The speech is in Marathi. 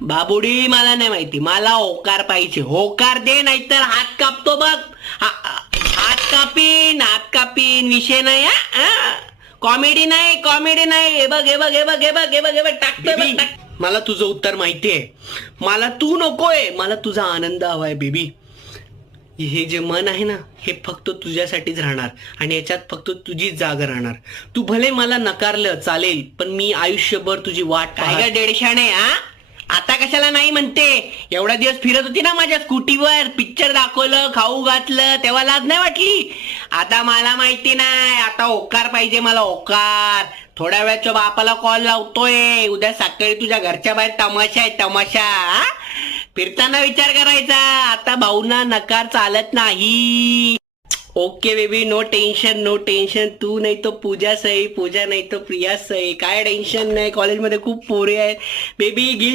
बाबुडी मला नाही माहिती, मला होकार पाहिजे. होकार दे नाहीतर हात कापतो बघ. हात कापीन विषय नाही. कॉमेडी नाही, कॉमेडी नाही. हे बघ हे बघ हे बघ हे बघ हे बघ हे बघ टाकतोय. मला तुझं उत्तर माहितीये. मला तू नकोय, मला तुझा आनंद हवाय बेबी. हे जे मन आहे ना, हे फक्त तुझ्यासाठीच राहणार आणि याच्यात फक्त तुझीच जागा राहणार. तू भले मला नकारलं चालेल, पण मी आयुष्यभर तुझी वाट. काय ग डेडशाने, आता कशाला नाही म्हणते? एवढा दिवस फिरत होती ना माझ्या स्कूटीवर, पिक्चर दाखवलं, खाऊ घातलं, तेव्हा लाज नाही वाटली? आता मला माहिती नाही, आता होकार पाहिजे मला, होकार. थोड्या वेळाच्या बापाला कॉल लावतोय, उद्या सकाळी तुझ्या घरच्या बाहेर तमाशा आहे, तमाशा. फिरताना विचार करायचा. आता भाऊना नकार चालत नाही. Okay baby, no tension no tension. तू नाही तो पूजा सई, पूजा नाही तो प्रिया सई. काय टेन्शन नाही, कॉलेजमध्ये खूप पोरे आहेत बेबी.